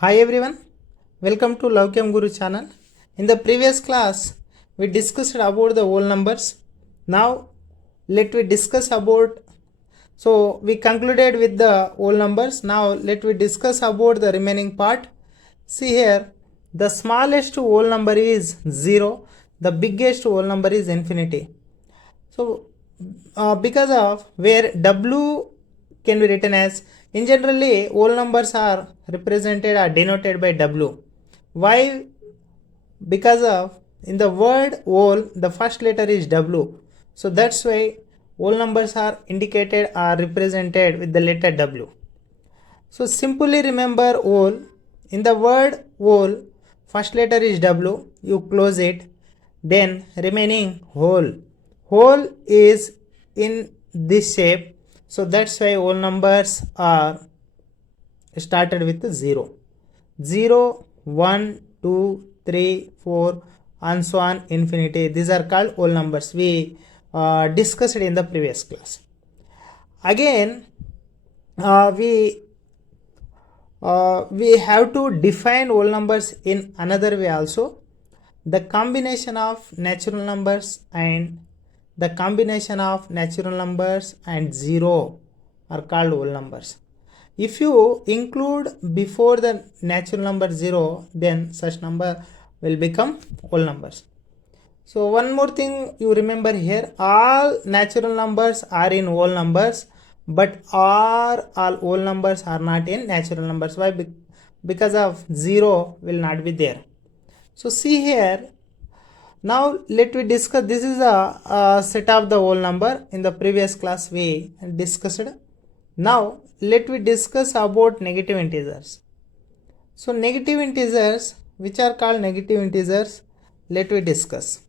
Hi everyone, welcome to LoukyamGuru channel. In the previous class, we discussed about the whole numbers. Now, let we discuss about, so we concluded with the whole numbers. Now, let we discuss about the remaining part. See here, the smallest whole number is 0, the biggest whole number is infinity. So, because of where W can be written as, in generally whole numbers are represented or denoted by W. Why? Because of in the word whole the first letter is W. So that's why whole numbers are indicated or represented with the letter W. So simply remember whole. In the word whole, first letter is W, you close it, then remaining whole. Whole is in this shape, so that's why whole numbers are started with 0. 0, 1, 2, 3, 4 and so on infinity. These are called whole numbers. We discussed in the previous class. Again, we have to define whole numbers in another way also. The combination of natural numbers and 0 are called whole numbers. If you include before the natural number 0, then such number will become whole numbers. So one more thing you remember here, all natural numbers are in whole numbers, but all whole numbers are not in natural numbers. Why? Because of 0 will not be there. So see here, now let we discuss, this is a set of the whole number. In the previous class we discussed. Now let we discuss about negative integers. So negative integers, which are called negative integers, let we discuss.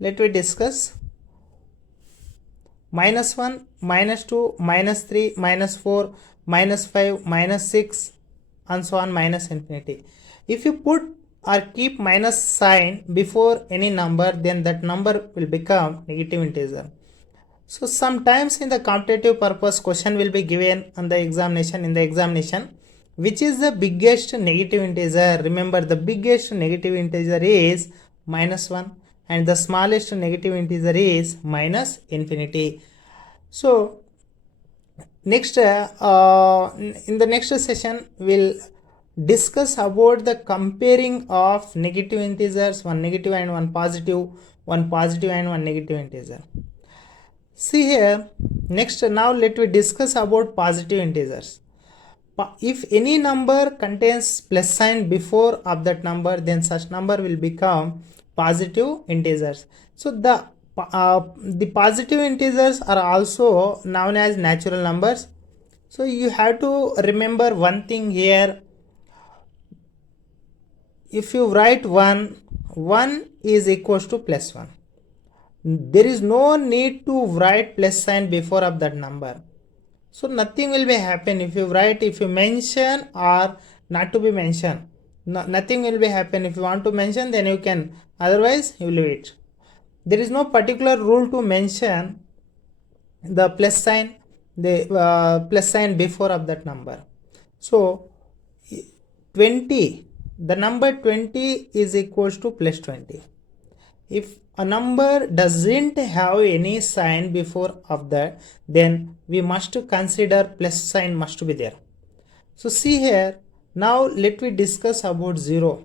-1, -2, -3, -4, -5, -6 and so on minus infinity. If you put or keep minus sign before any number, then that number will become negative integer. So sometimes in the competitive purpose question will be given on the examination, which is the biggest negative integer. Remember, the biggest negative integer is -1 and the smallest negative integer is minus infinity. So next in the next session we'll discuss about the comparing of negative integers, one negative and one positive and one negative integer. See here, next now let we discuss about positive integers. If any number contains plus sign before of that number, then such number will become positive integers. So the positive integers are also known as natural numbers. So you have to remember one thing here. If you write 1 is equals to +1. There is no need to write plus sign before of that number. So nothing will be happen if you write, if you mention or not to be mentioned. Nothing will be happen. If you want to mention, then you can, otherwise you leave it. There is no particular rule to mention the plus sign, before of that number. So 20, the number 20 is equals to +20. If a number doesn't have any sign before of that, then we must consider plus sign must be there. So see here, now let me discuss about 0.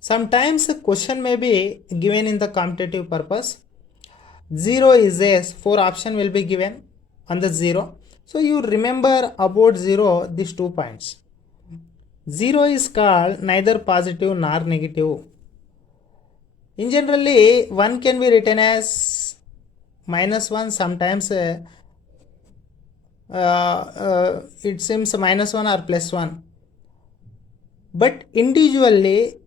Sometimes a question may be given in the competitive purpose. 0 is a 4 option will be given on the 0. So you remember about 0 these 2 points. 0 is called neither positive nor negative. In generally, 1 can be written as -1. Sometimes it seems -1 or +1. But individually,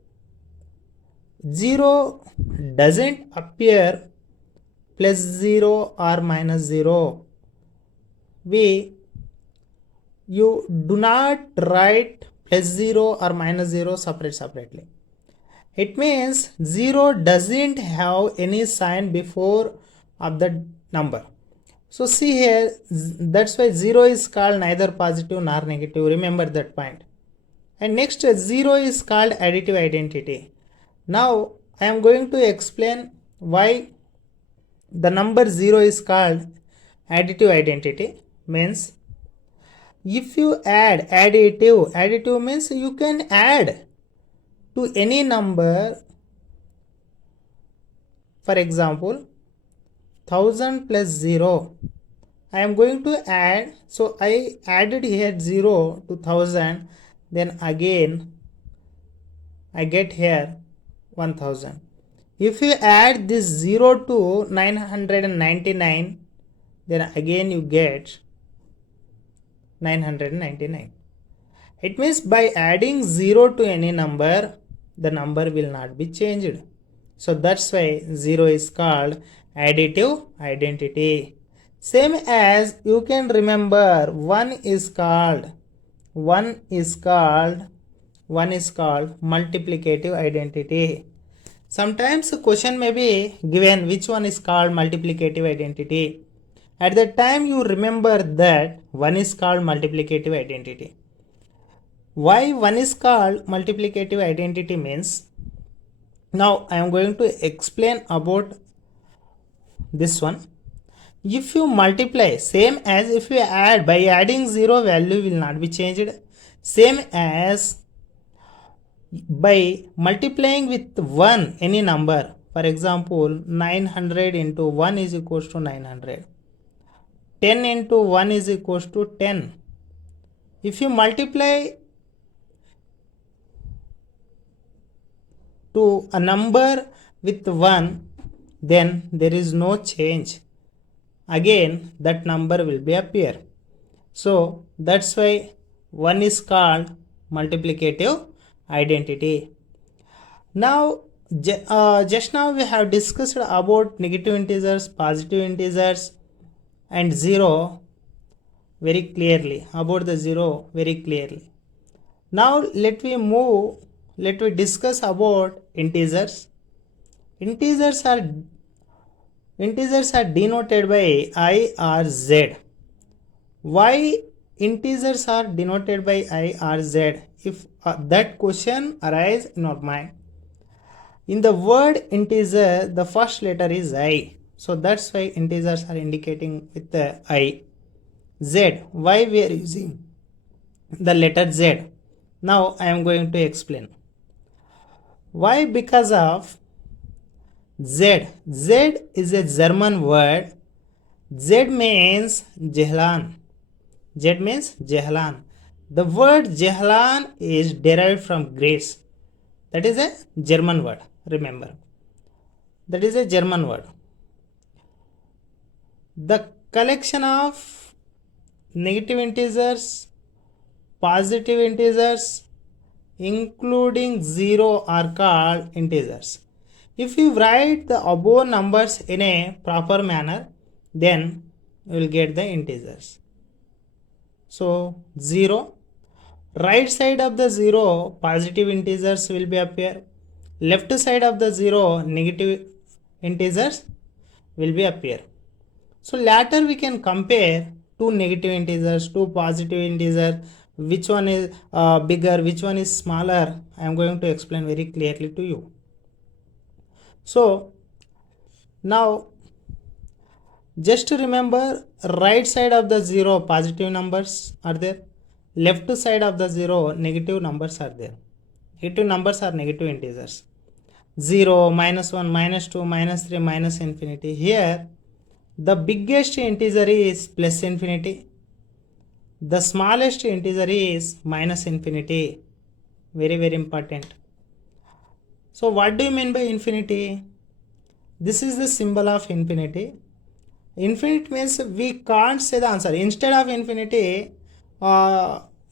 0 doesn't appear +0 or -0. You do not write +0 or -0 separately. It means 0 doesn't have any sign before of the number. So see here, that's why 0 is called neither positive nor negative. Remember that point. And next, 0 is called additive identity. Now I am going to explain why the number 0 is called additive identity. Means if you add additive means you can add to any number. For example, 1000 plus 0. I am going to add, so I added here 0 to 1000, then again I get here 1000. If you add this 0 to 999, then again you get 999. It means by adding 0 to any number, the number will not be changed. So that's why 0 is called additive identity. Same as you can remember 1 is called multiplicative identity. Sometimes a question may be given which one is called multiplicative identity. At that time you remember that 1 is called multiplicative identity. Why 1 is called multiplicative identity means, now I am going to explain about this one. If you multiply, same as if you add, by adding 0 value will not be changed. Same as by multiplying with 1 any number. For example, 900 into 1 is equals to 900. 10 into 1 is equals to 10. If you multiply to a number with 1, then there is no change. Again that number will be appear. So that's why 1 is called multiplicative identity. Now just now we have discussed about negative integers, positive integers and 0 very clearly, about the 0 very clearly. Now let we discuss about integers. Integers are denoted by I or Z. Why integers are denoted by I or Z? If that question arises in our mind. In the word integer, the first letter is I. So that's why integers are indicating with the I. Z. Why we are using the letter Z? Now I am going to explain. Why? Because of Z. Z is a German word. Z means Jehlan. Z means Jehlan. The word Jehlan is derived from Greece. That is a German word. Remember. That is a German word. The collection of negative integers, positive integers, including 0 are called integers. If you write the above numbers in a proper manner, then you will get the integers. So 0, right side of the 0 positive integers will be appear, left side of the 0 negative integers will be appear. So later we can compare two negative integers, two positive integers, which one is bigger, which one is smaller. I am going to explain very clearly to you. So now just remember, right side of the 0 positive numbers are there, left side of the 0 negative numbers are there. Negative numbers are negative integers. 0, -1, -2, -3, minus infinity. Here the biggest integer is plus infinity. The smallest integer is minus infinity. Very, very important. So what do you mean by infinity? This is the symbol of infinity. Infinite means we can't say the answer. Instead of infinity,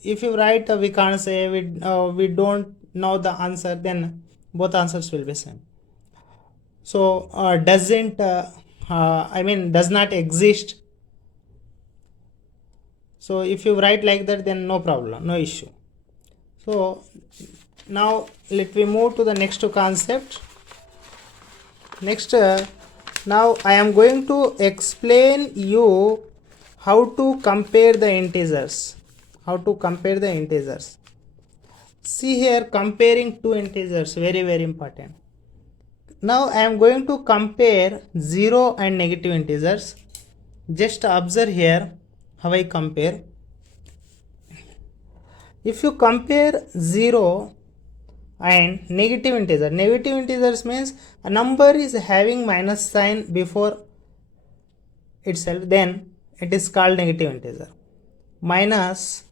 if you write we can't say, we don't know the answer, then both answers will be same. So does not exist. So if you write like that, then no problem, no issue. So now let me move to the next concept. Next, Now I am going to explain you how to compare the integers. See here, comparing two integers, very important. Now I am going to compare 0 and negative integers. Just observe here how I compare. If you compare 0 and negative integers means a number is having minus sign before itself, then it is called negative integer. Minus,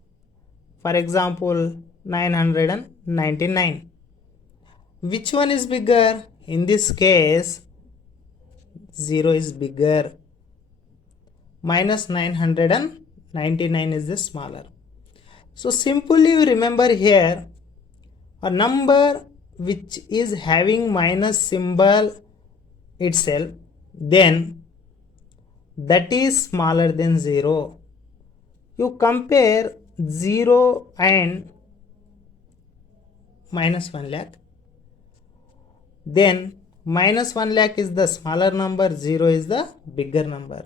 for example, 999. Which one is bigger? In this case, 0 is bigger. Minus 999 is the smaller. So simply you remember here, a number which is having minus symbol itself, then that is smaller than 0. You compare 0 and minus 1 lakh. Then minus 1 lakh is the smaller number, 0 is the bigger number.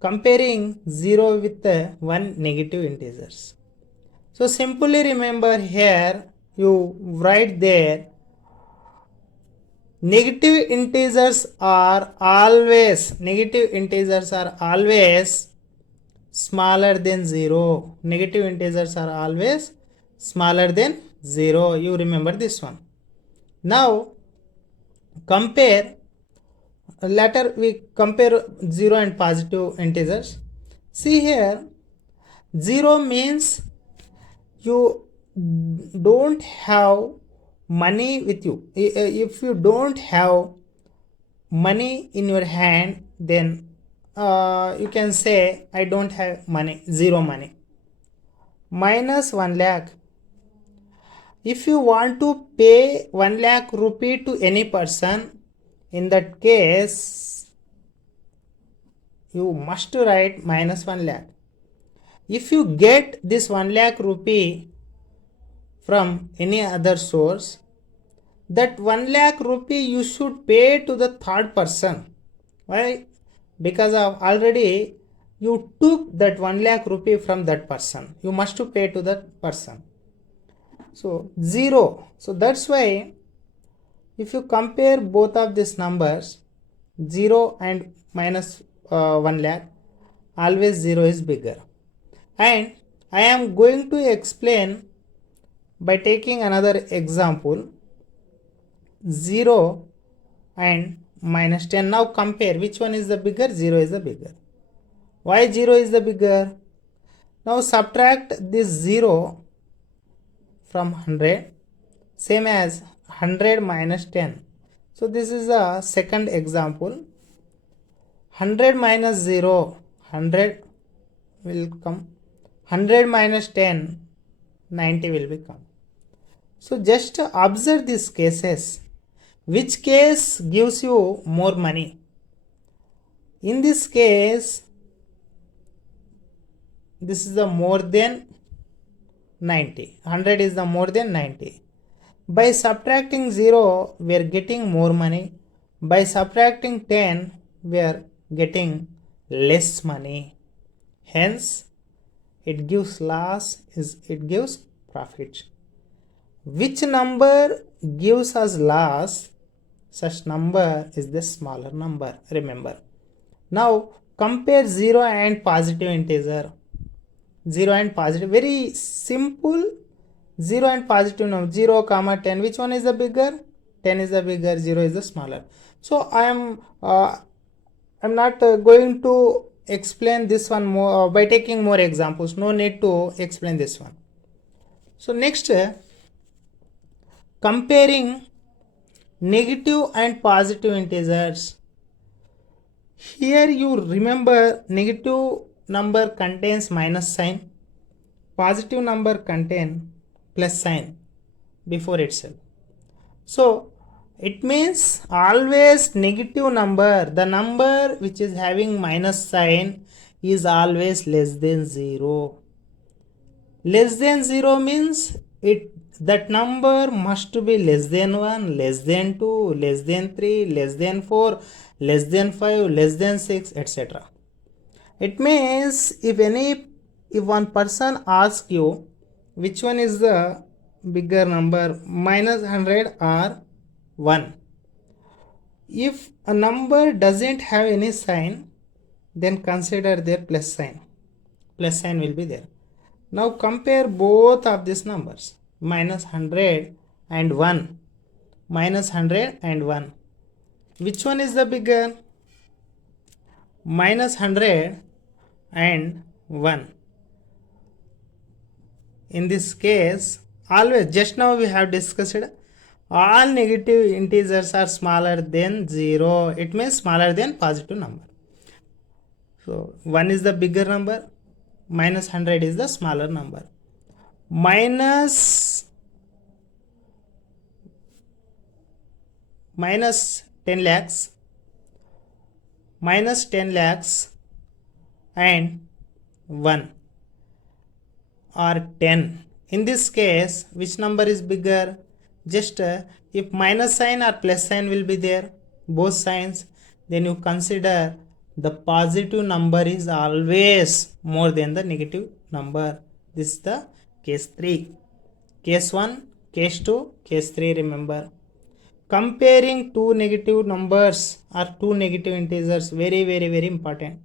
Comparing 0 with 1 negative integers. So simply remember here, you write there, negative integers are always smaller than 0. Negative integers are always smaller than 0. You remember this one. Now compare, later we compare 0 and positive integers. See here, 0 means you don't have money with you. If you don't have money in your hand, then you can say I don't have money, 0 money. Minus 1 lakh. If you want to pay 1 lakh rupee to any person, in that case you must write minus 1 lakh. If you get this 1 lakh rupee from any other source, that 1 lakh rupee you should pay to the third person. Why? Because of already you took that 1 lakh rupee from that person. You must to pay to that person. So 0. So that's why if you compare both of these numbers, 0 and minus 1 lakh, always 0 is bigger. And I am going to explain by taking another example, 0 and minus 10. Now compare which one is the bigger. 0 is the bigger. Why 0 is the bigger? Now subtract this 0 from 100, same as 100 minus 10. So this is a second example. 100 minus 0, 100 will come. 100 minus 10, 90 will become. So just observe these cases. Which case gives you more money? In this case, this is the more than 90. 100 is the more than 90. By subtracting 0, we are getting more money. By subtracting 10, we are getting less money. Hence, it gives loss, it gives profit. Which number gives us loss? Such number is the smaller number. Remember. Now compare 0 and positive integer. 0 and positive, very simple. 0 and positive number, 0 comma 10. Which one is the bigger? 10 is the bigger, 0 is the smaller. So I am not going to explain this one more by taking more examples. No need to explain this one. So next, comparing negative and positive integers. Here you remember, negative number contains minus sign, positive number contains plus sign before itself. So it means always negative number, the number which is having minus sign, is always less than 0. Less than 0 means it that number must be less than 1, less than 2, less than 3, less than 4, less than 5, less than 6, etc. It means if one person asks you which one is the bigger number, minus 100 or 1. If a number doesn't have any sign, then consider their plus sign. Plus sign will be there. Now compare both of these numbers, minus 100 and 1. Minus 100 and 1. Which one is the bigger? Minus 100 and 1. In this case, always, just now we have discussed, all negative integers are smaller than 0. It means smaller than positive number. So 1 is the bigger number, minus 100 is the smaller number. Minus 10 lakhs, minus 10 lakhs and 1 or 10. In this case, which number is bigger? Just if minus sign or plus sign will be there, both signs, then you consider the positive number is always more than the negative number. This is the case 3. Case 1, case 2, case 3, remember. Comparing two negative numbers or two negative integers, very important.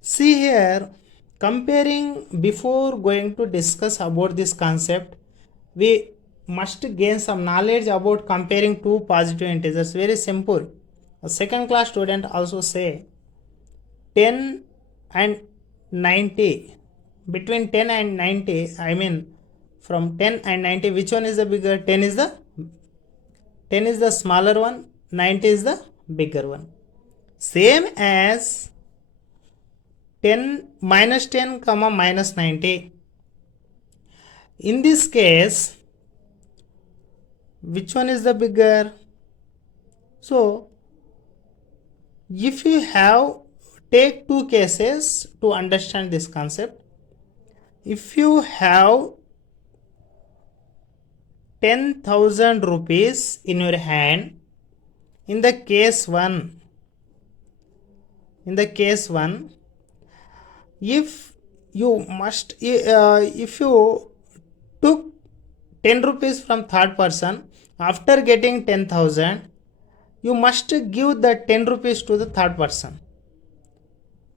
See here, comparing, before going to discuss about this concept, we must gain some knowledge about comparing two positive integers. Very simple. A second class student also say 10 and 90. Between 10 and 90, I mean from 10 and 90, which one is the bigger? 10 is the smaller one, 90 is the bigger one. Same as 10 minus 10 comma minus 90. In this case, which one is the bigger? So if you have, take two cases to understand this concept. If you have 10,000 rupees in your hand, in the case 1, if you took 10 rupees from third person, after getting 10,000, you must give the 10 rupees to the third person.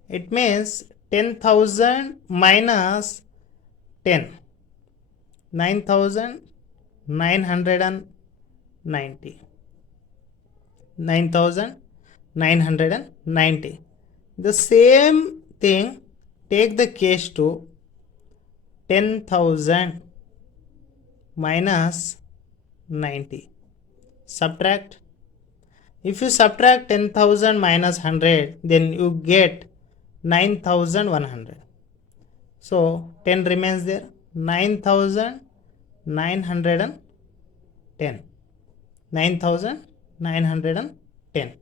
It means 10,000 minus 10, 9,990. 9,990. The same thing, take the case to 10,000 minus 90. Subtract. If you subtract 10,000 minus 100, then you get 9,100. So 10 remains there. 9,910. 9,910.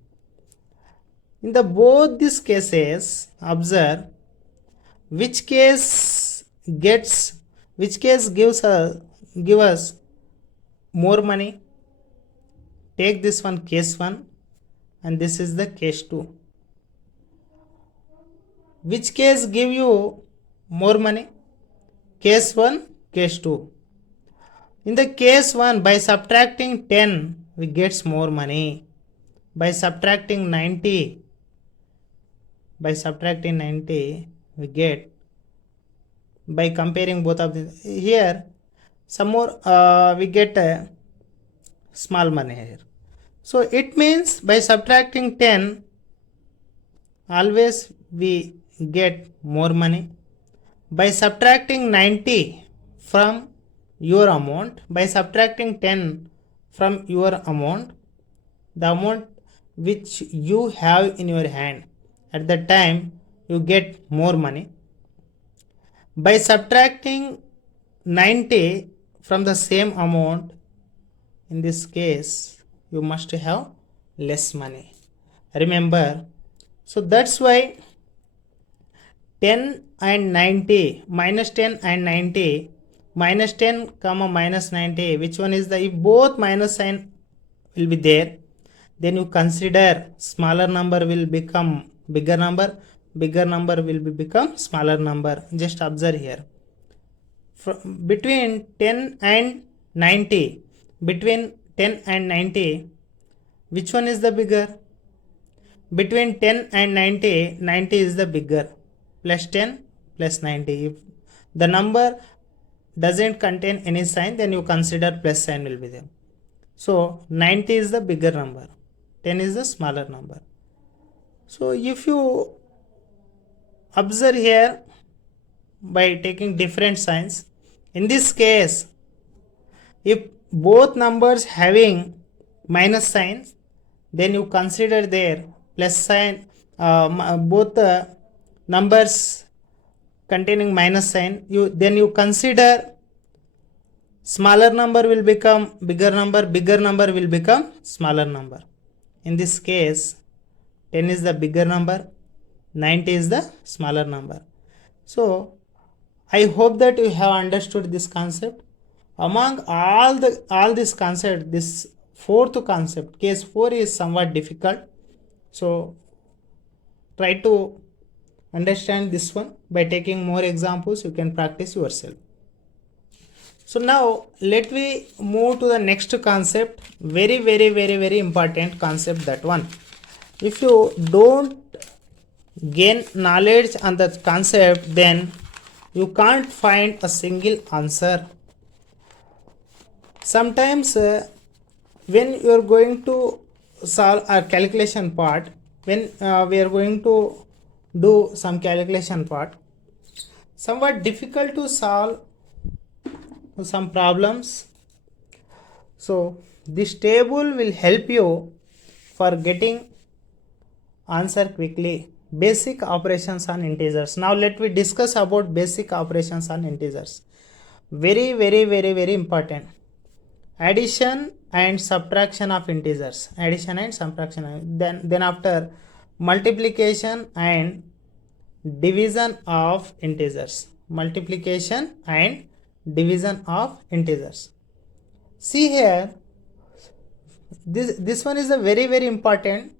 In the both these cases, observe which case gives us more money. Take this one, case 1, and this is the case 2. Which case give you more money? Case 1, case 2. In the case 1, by subtracting 10, we get more money. By subtracting 90, we get, by comparing both of them, here some more we get small money here. So it means by subtracting 10, always we get more money. By subtracting 90 from your amount, by subtracting 10 from your amount, the amount which you have in your hand, at that time you get more money. By subtracting 90 from the same amount, in this case you must have less money. Remember, so that's why 10 and 90, minus 10 and 90, minus 10 comma minus 90, which one is the, if both minus sign will be there, then you consider smaller number will become bigger number will become smaller number. Just observe here. Between 10 and 90, between 10 and 90, which one is the bigger? Between 10 and 90, 90 is the bigger. Plus 10 plus 90. If the number doesn't contain any sign, then you consider plus sign will be there. So 90 is the bigger number, 10 is the smaller number. So if you observe here by taking different signs, in this case, if both numbers having minus signs, then you consider their plus sign, both the numbers containing minus sign, then you consider smaller number will become bigger number will become smaller number. In this case, 10 is the bigger number, 90 is the smaller number. So I hope that you have understood this concept. Among all this concept, this fourth concept, case 4, is somewhat difficult. So try to understand this one by taking more examples. You can practice yourself. So now let me move to the next concept. Very, very, very, very important concept, that one. If you don't gain knowledge on that concept, then you can't find a single answer. Sometimes when you are going to solve a calculation part, when we are going to do some calculation part, somewhat difficult to solve some problems. So this table will help you for getting answer quickly. Basic operations on integers. Now let me discuss about basic operations on integers. Very, very, very, very important. Addition and subtraction of integers. Addition and subtraction. Then after, multiplication and division of integers. Multiplication and division of integers. See here, this one is a very, very important,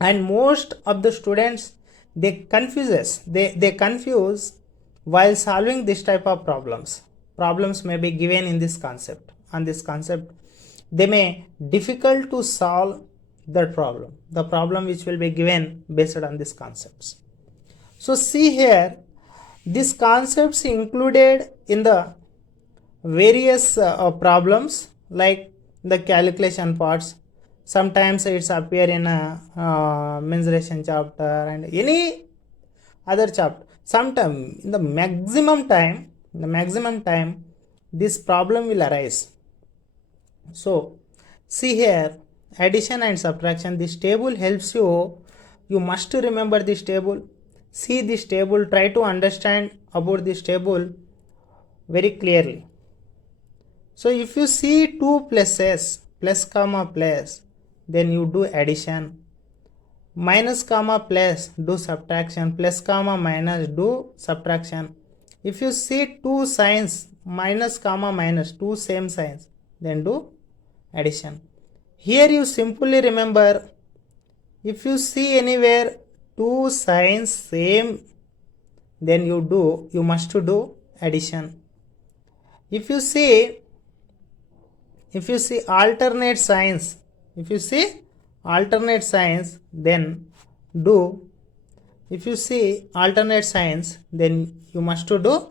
and most of the students, they confuse while solving this type of problems. Problems may be given in this concept. On this concept, they may difficult to solve that problem, the problem which will be given based on these concepts. So see here, these concepts included in the various problems, like the calculation parts. Sometimes it's appear in a mensuration chapter and any other chapter. Sometimes in the maximum time, this problem will arise. So see here, addition and subtraction. This table helps you. You must remember this table. See this table. Try to understand about this table very clearly. So if you see two pluses, plus comma plus, then you do addition. Minus comma plus, do subtraction. Plus comma minus, do subtraction. If you see two signs, minus comma minus, two same signs, then do addition. Here you simply remember, if you see anywhere two signs same, then you must do addition. If you see alternate signs, then do. If you see alternate signs, then you must do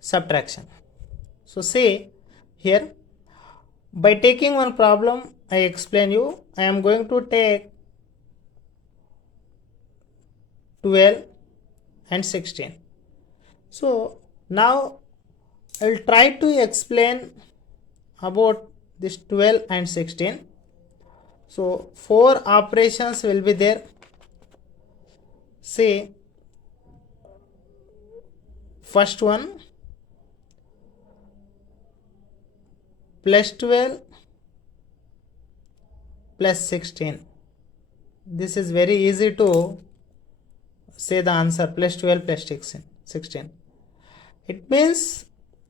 subtraction. So see here, by taking one problem, I explain you. I am going to take 12 and 16. So now I will try to explain about this 12 and 16. So 4 operations will be there. See, first one, plus 12 plus 16. This is very easy to say the answer, plus 12 plus 16. It means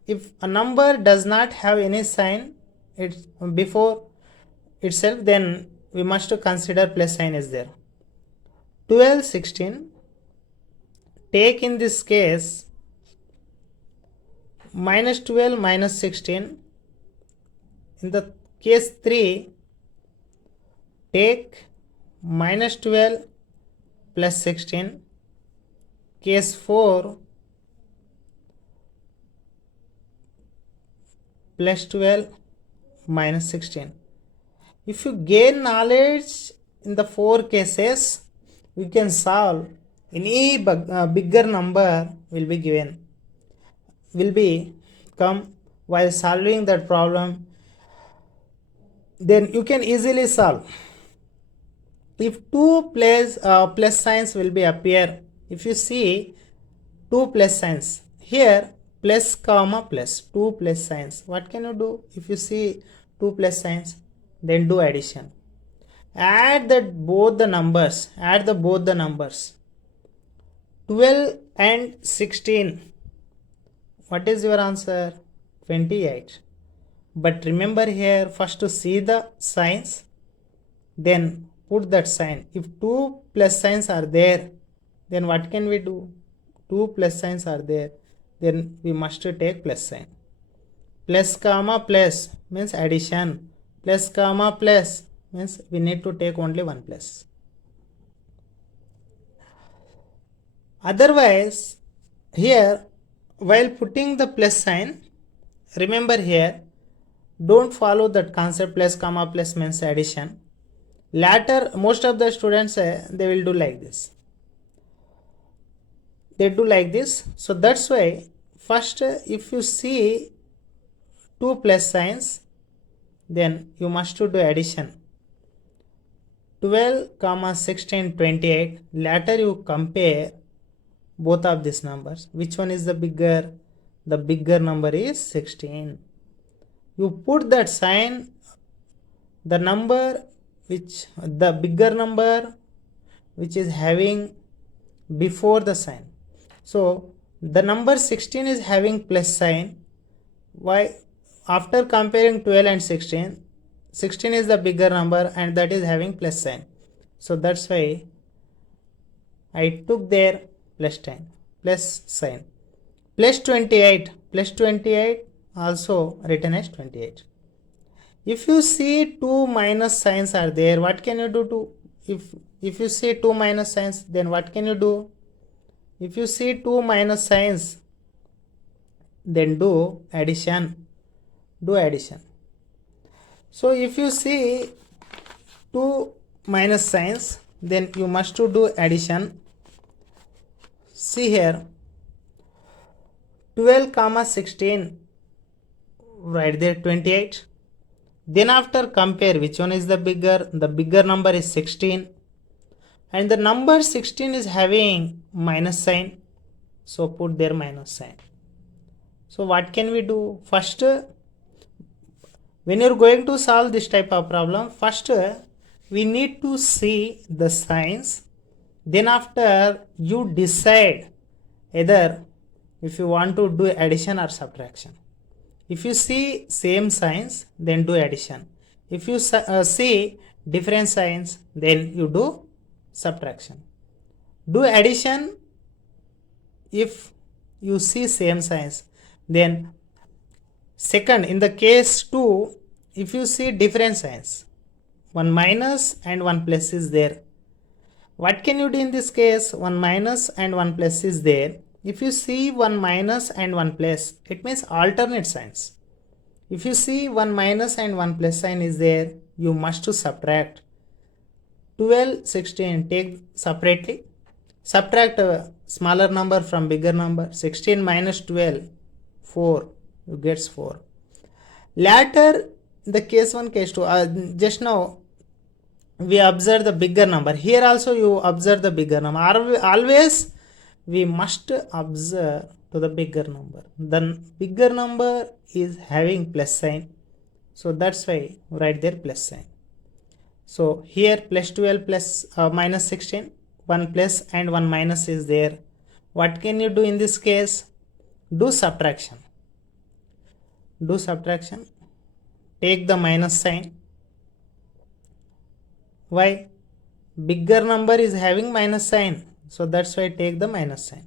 if a number does not have any sign before itself, then we must consider plus sign is there. 12, 16. Take in this case minus 12 minus 16. In the case 3, take minus 12 plus 16. Case 4, plus 12 minus 16. If you gain knowledge in the 4 cases, you can solve any bigger number will be come while solving that problem, then you can easily solve. If two plus signs will be appear, if you see two plus signs here, plus comma plus, two plus signs, what can you do? If you see two plus signs, then do addition. Add both the numbers. 12 and 16. What is your answer? 28. But remember here, first to see the signs, then put that sign. If two plus signs are there, then what can we do? Two plus signs are there, then we must take plus sign. Plus comma plus means addition. Plus comma plus means we need to take only one plus. Otherwise, here while putting the plus sign, remember here, don't follow that concept plus comma plus means addition. Later, most of the students they will do like this. They do like this. So that's why first if you see two plus signs, then you must do addition. 12 comma 16 28. Later you compare both of these numbers. Which one is the bigger? The bigger number is 16. You put that sign, the number the bigger number which is having before the sign. So the number 16 is having plus sign. Why? After comparing 12 and 16, 16 is the bigger number and that is having plus sign. So that's why I took there plus sign. Plus 28 also written as 28. If you see two minus signs are there, what can you do if you see two minus signs, then what can you do? If you see two minus signs, then do addition. So if you see two minus signs, then you must do addition. See here, 12 comma 16, right there 28. Then after compare, which one is the bigger? The bigger number is 16. And the number 16 is having minus sign. So put there minus sign. So what can we do? First, when you're going to solve this type of problem, first we need to see the signs. Then after you decide either if you want to do addition or subtraction. If you see same signs, then do addition. If you see different signs, then you do subtraction. Do addition if you see same signs. Then second, in the case 2, if you see different signs, one minus and one plus is there. What can you do in this case? One minus and one plus is there. If you see one minus and one plus, it means alternate signs. If you see one minus and one plus sign is there, you must subtract. 12, 16, take separately. Subtract a smaller number from bigger number. 16 minus 12, 4. You get 4. Later, the case 1, case 2, just now we observe the bigger number. Here also you observe the bigger number. Always we must observe to the bigger number. The bigger number is having plus sign. So that's why write there plus sign. So here plus 12 plus minus 16, 1 plus and 1 minus is there. What can you do in this case? do subtraction. Do subtraction. Take the minus sign. Why? Bigger number is having minus sign, so that's why take the minus sign.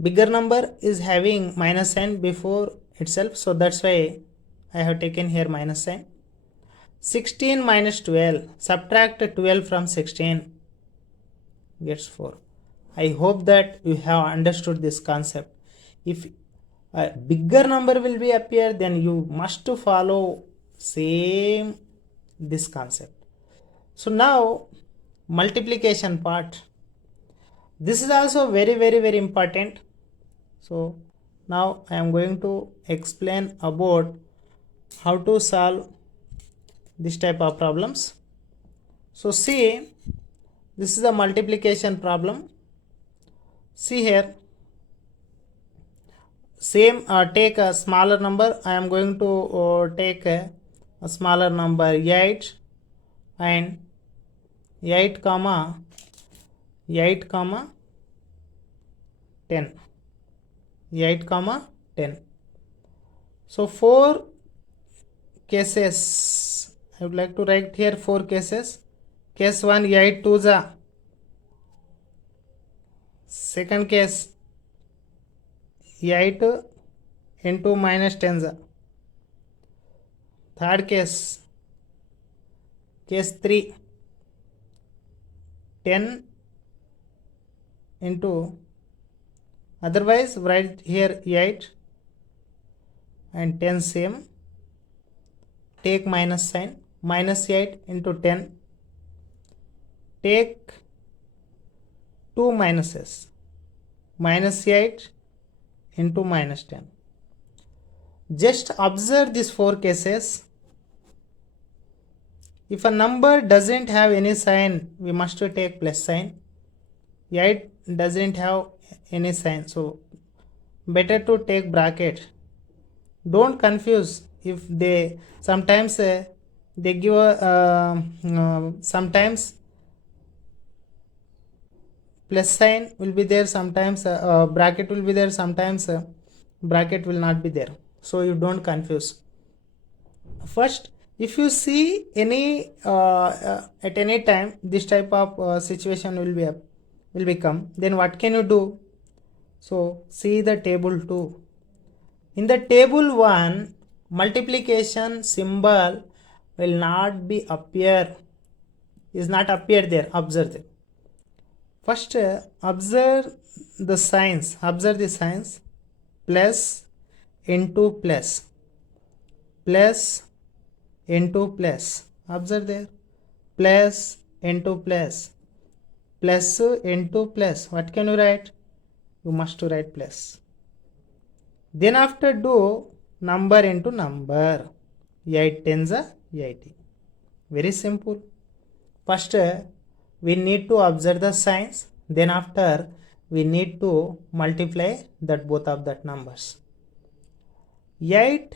Bigger number is having minus sign before itself, so that's why I have taken here minus sign. 16 minus 12. Subtract 12 from 16. Gets 4. I hope that you have understood this concept. If a bigger number will be appear, then you must follow same this concept. So now multiplication part. This is also very important. So now I am going to explain about how to solve this type of problems. So see, this is a multiplication problem. See here, same take a smaller number. I am going to take a smaller number 8 and 8 comma 10. 8 comma 10. So 4 cases. I would like to write here 4 cases. Case 1, 8 2 za. Second case, 8 into minus 10 za. Third case, case 3, 10 into, otherwise write here 8 and 10 same. Take minus sign, minus 8 into 10. Take 2 minuses, minus 8 into minus 10. Just observe these 4 cases. If a number doesn't have any sign, we must take plus sign. 8 doesn't have any sign, so better to take bracket. Don't confuse. If they sometimes they give sometimes plus sign will be there, sometimes bracket will be there, sometimes bracket will not be there, so you don't confuse. First, if you see any at any time this type of situation will become, then what can you do? So see the table 2. In the table 1, multiplication symbol will not be appear, is not appear there. Observe it. First observe the signs. Observe the signs. Plus into plus, plus into plus. Observe there. Plus into plus, plus into plus. What can you write? You must write plus. Then after do number into number. 8 tens are 80. Very simple. First we need to observe the signs. Then after we need to multiply that both of that numbers. 8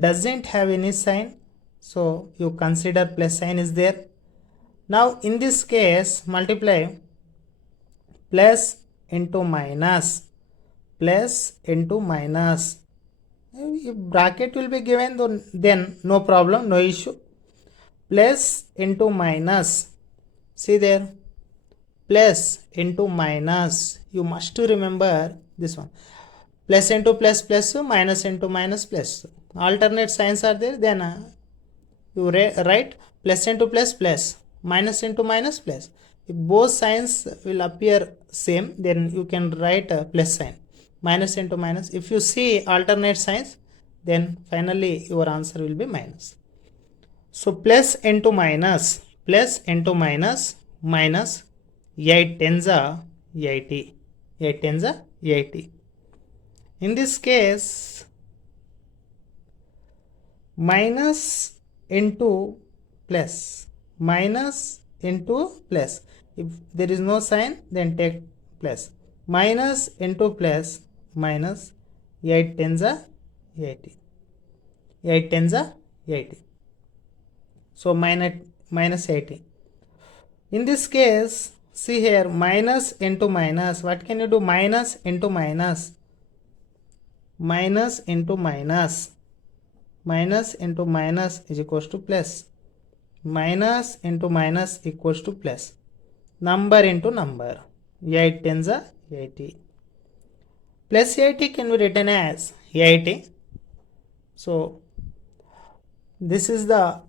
doesn't have any sign, so you consider plus sign is there. Now in this case multiply plus into minus, plus into minus. If bracket will be given, then no problem, no issue. Plus into minus. See there, plus into minus. You must remember this one. Plus into plus, plus, minus into minus, plus. Alternate signs are there, then you write plus into plus, plus, minus into minus, plus. If both signs will appear same, then you can write a plus sign. Minus into minus. If you see alternate signs, then finally your answer will be minus. So plus into minus, minus 8 tens are 80. 8 tens are 80. In this case, minus into plus, minus into plus. If there is no sign, then take plus. Minus into plus, minus 8 tens are 80. 8 tens are 80. So minus 80. In this case, see here, minus into minus. What can you do? Minus into minus. minus into minus, minus into minus is equals to plus, minus into minus equals to plus, number into number, 8 tens are 80. Plus 80 can be written as 80. So this is the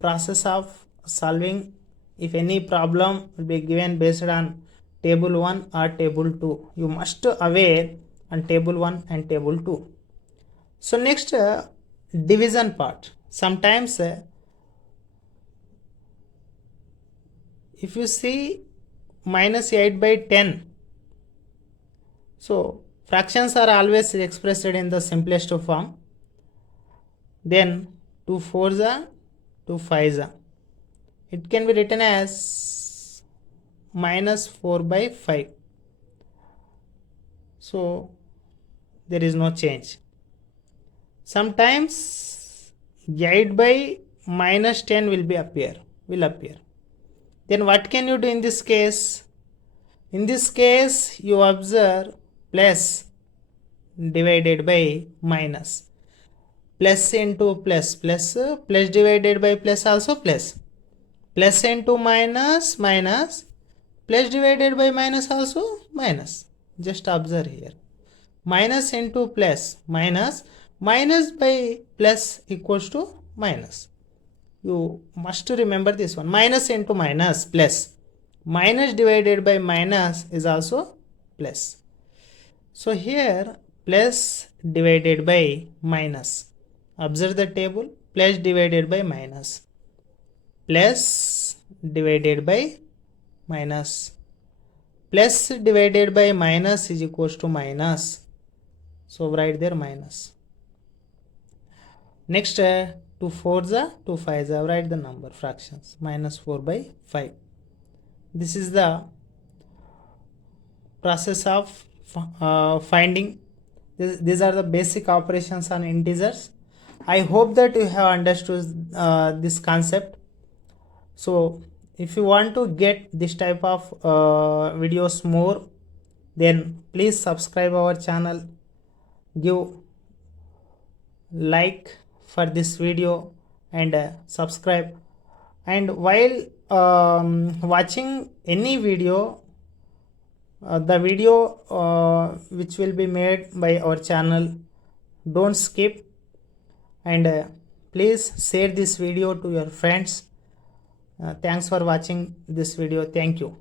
process of solving if any problem will be given based on table 1 or table 2. You must aware on table 1 and table 2. So next division part. Sometimes if you see minus 8 by 10, so fractions are always expressed in the simplest form. Then 2 4s are 2 5s are. It can be written as minus 4 by 5. So there is no change. Sometimes 8 by minus 10 will appear. Then what can you do in this case? In this case, you observe plus divided by minus. Plus into plus, plus divided by plus also plus. Plus into minus, minus, plus divided by minus also minus. Just observe here. Minus into plus, minus, minus by plus equals to minus. You must remember this one. Minus into minus, plus. Minus divided by minus is also plus. So here plus divided by minus. Observe the table. Plus divided by minus. Plus divided by minus. Plus divided by minus is equals to minus. So write there minus. Next 2 4s are 2 5s are. Write the number fractions. Minus 4 by 5. This is the process of finding. These are the basic operations on integers. I hope that you have understood this concept. So if you want to get this type of videos more, then please subscribe our channel, give like for this video and subscribe. And while watching any video, the video which will be made by our channel, don't skip, and please share this video to your friends. Thanks for watching this video. Thank you.